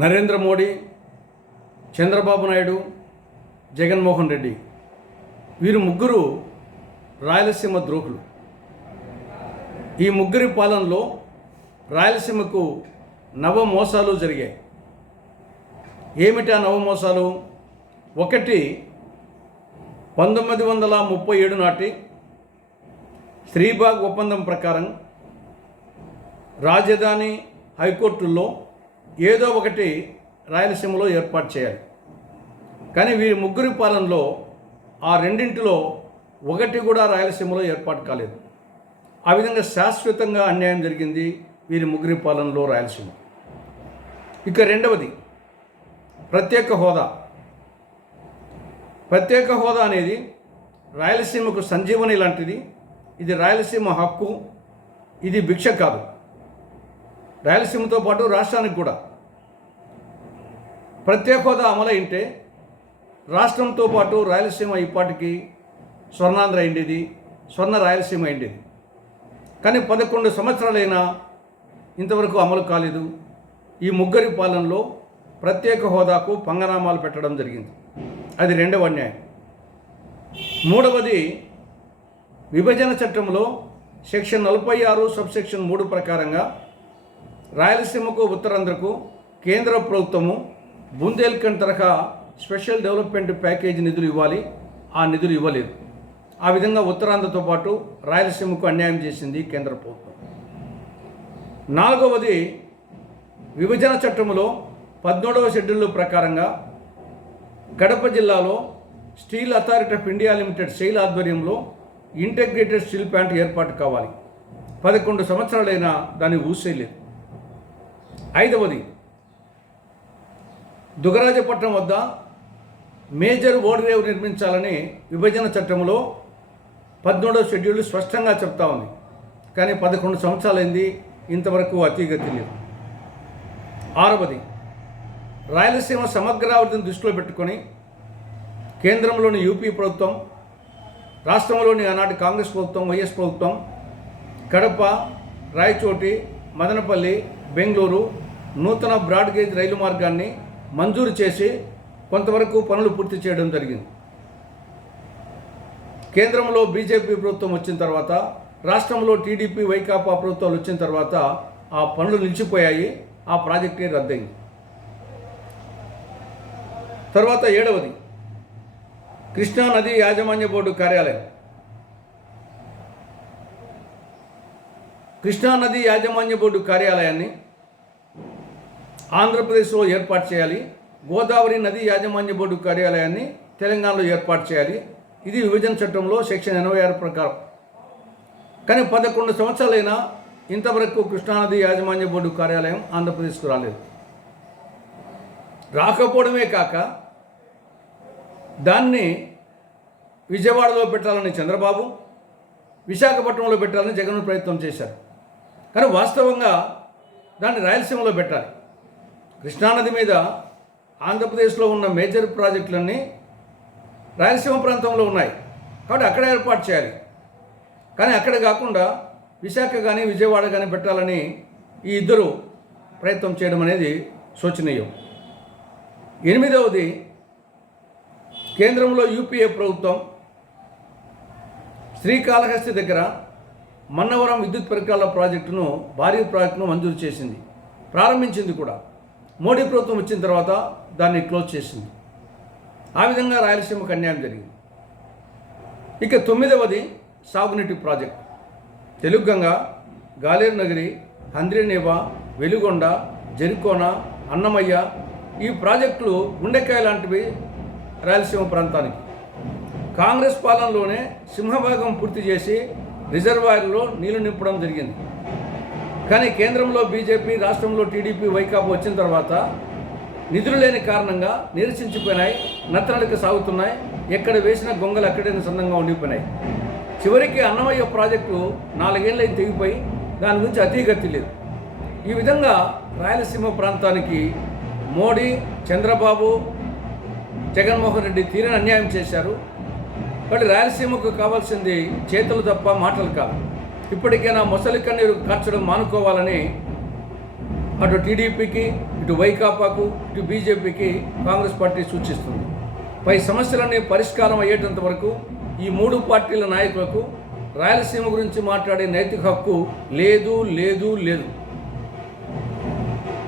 నరేంద్ర మోడీ, చంద్రబాబు నాయుడు, జగన్మోహన్ రెడ్డి వీరు ముగ్గురు రాయలసీమ ద్రోహులు. ఈ ముగ్గురి పాలనలో రాయలసీమకు నవమోసాలు జరిగాయి. ఏమిటా నవమోసాలు? ఒకటి, 1937 నాటి శ్రీబాగ్ ఒప్పందం ప్రకారం రాజధాని, హైకోర్టుల్లో ఏదో ఒకటి రాయలసీమలో ఏర్పాటు చేయాలి. కానీ వీరి ముగ్గురి పాలనలో ఆ రెండింటిలో ఒకటి కూడా రాయలసీమలో ఏర్పాటు కాలేదు. ఆ విధంగా శాశ్వతంగా అన్యాయం జరిగింది వీరి ముగ్గురి పాలనలో రాయలసీమ. ఇక రెండవది, ప్రత్యేక హోదా. ప్రత్యేక హోదా అనేది రాయలసీమకు సంజీవని లాంటిది. ఇది రాయలసీమ హక్కు, ఇది భిక్ష కాదు. రాయలసీమతో పాటు రాష్ట్రానికి కూడా ప్రత్యేక హోదా అమలైంటే రాష్ట్రంతో పాటు రాయలసీమ ఇప్పటికీ స్వర్ణాంధ్ర అయిండేది, స్వర్ణ రాయలసీమ అయిండేది. కానీ 11 సంవత్సరాలైనా ఇంతవరకు అమలు కాలేదు. ఈ ముగ్గురి పాలనలో ప్రత్యేక హోదాకు పంగనామాలు పెట్టడం జరిగింది. అది రెండవ అన్యాయం. మూడవది, విభజన చట్టంలో సెక్షన్ 46 సబ్సెక్షన్ 3 ప్రకారంగా రాయలసీమకు, ఉత్తరాంధ్రకు కేంద్ర ప్రభుత్వము బుందేల్ఖండ్ తరహా స్పెషల్ డెవలప్మెంట్ ప్యాకేజీ నిధులు ఇవ్వాలి. ఆ నిధులు ఇవ్వలేదు. ఆ విధంగా ఉత్తరాంధ్రతో పాటు రాయలసీమకు అన్యాయం చేసింది కేంద్ర ప్రభుత్వం. నాలుగవది, విభజన చట్టంలో 17వ షెడ్యూల్ ప్రకారంగా కడప జిల్లాలో steel authority of India limited SAIL ఆధ్వర్యంలో ఇంటిగ్రేటెడ్ స్టీల్ ప్లాంట్ ఏర్పాటు కావాలి. 11 సంవత్సరాలైనా దాన్ని ఊసేయలేదు. ఐదవది, దుగరాజపట్నం వద్ద మేజర్ ఓడరేవు నిర్మించాలని విభజన చట్టంలో 17వ షెడ్యూల్ స్పష్టంగా చెప్తా ఉంది. కానీ 11 సంవత్సరాలైంది, ఇంతవరకు అతీగతి లేదు. ఆరవది, రాయలసీమ సమగ్రాభివృద్ధిని దృష్టిలో పెట్టుకొని కేంద్రంలోని యూపీ ప్రభుత్వం, రాష్ట్రంలోని ఆనాటి కాంగ్రెస్ ప్రభుత్వం, వైఎస్ ప్రభుత్వం కడప, రాయచోటి, మదనపల్లి, బెంగళూరు నూతన బ్రాడ్గేజ్ రైలు మార్గాన్ని మంజూరు చేసి కొంతవరకు పనులు పూర్తి చేయడం జరిగింది. కేంద్రంలో బీజేపీ ప్రభుత్వం వచ్చిన తర్వాత, రాష్ట్రంలో టీడీపీ, వైకాపా ప్రభుత్వాలు వచ్చిన తర్వాత ఆ పనులు నిలిచిపోయాయి. ఆ ప్రాజెక్టే రద్దయింది. తర్వాత ఏడవది, కృష్ణా నది యాజమాన్య బోర్డు కార్యాలయం. కృష్ణా నది యాజమాన్య బోర్డు కార్యాలయాన్ని ఆంధ్రప్రదేశ్లో ఏర్పాటు చేయాలి. గోదావరి నది యాజమాన్య బోర్డు కార్యాలయాన్ని తెలంగాణలో ఏర్పాటు చేయాలి. ఇది విభజన చట్టంలో సెక్షన్ 86 ప్రకారం. కానీ 11 సంవత్సరాలైనా ఇంతవరకు కృష్ణానది యాజమాన్య బోర్డు కార్యాలయం ఆంధ్రప్రదేశ్కు రాలేదు. రాకపోవడమే కాక దాన్ని విజయవాడలో పెట్టాలని చంద్రబాబు, విశాఖపట్నంలో పెట్టాలని జగన్ ప్రయత్నం చేశారు. కానీ వాస్తవంగా దాన్ని రాయలసీమలో పెట్టాలి. కృష్ణానది మీద ఆంధ్రప్రదేశ్లో ఉన్న మేజర్ ప్రాజెక్టులన్నీ రాయలసీమ ప్రాంతంలో ఉన్నాయి కాబట్టి అక్కడ ఏర్పాటు చేయాలి. కానీ అక్కడ కాకుండా విశాఖ కానీ విజయవాడ కానీ పెట్టాలని ఈ ఇద్దరు ప్రయత్నం చేయడం అనేది శోచనీయం. ఎనిమిదవది, కేంద్రంలో యూపీఏ ప్రభుత్వం శ్రీకాళహస్తి దగ్గర మన్నవరం విద్యుత్ పరికరాల ప్రాజెక్టును, భారీ ప్రాజెక్టును మంజూరు చేసింది, ప్రారంభించింది కూడా. మోడీ ప్రభుత్వం వచ్చిన తర్వాత దాన్ని క్లోజ్ చేసింది. ఆ విధంగా రాయలసీమకు అన్యాయం జరిగింది. ఇక 9వది, సాగునీటి ప్రాజెక్ట్. తెలుగుగంగ, గాలేరు నగరి, హంద్రీనేవా, వెలుగొండ, జరికోన, అన్నమయ్య ఈ ప్రాజెక్టులు గుండెకాయ లాంటివి రాయలసీమ ప్రాంతానికి. కాంగ్రెస్ పాలనలోనే సింహభాగం పూర్తి చేసి రిజర్వాయర్లో నీళ్లు నింపడం జరిగింది. కానీ కేంద్రంలో బీజేపీ, రాష్ట్రంలో టీడీపీ, వైకాపా వచ్చిన తర్వాత నిధులు లేని కారణంగా నిరసించిపోయినాయి, నత్తనడక సాగుతున్నాయి. ఎక్కడ వేసిన గొంగలు అక్కడే సందంగా ఉండిపోయినాయి. చివరికి అన్నమయ్య ప్రాజెక్టు 4 ఏళ్ళు తెగిపోయి దాని గురించి అతీగతి లేదు. ఈ విధంగా రాయలసీమ ప్రాంతానికి మోడీ, చంద్రబాబు, జగన్మోహన్ రెడ్డి తీరని అన్యాయం చేశారు. కాబట్టి రాయలసీమకు కావాల్సింది చేతులు తప్ప మాటలు కాదు. ఇప్పటికైనా మొసలి కన్నీరు కార్చడం మానుకోవాలని అటు టీడీపీకి, ఇటు వైకాపాకు, ఇటు బీజేపీకి కాంగ్రెస్ పార్టీ సూచిస్తుంది. పై సమస్యలన్నీ పరిష్కారం అయ్యేటంత వరకు ఈ మూడు పార్టీల నాయకులకు రాయలసీమ గురించి మాట్లాడే నైతిక హక్కు లేదు లేదు లేదు.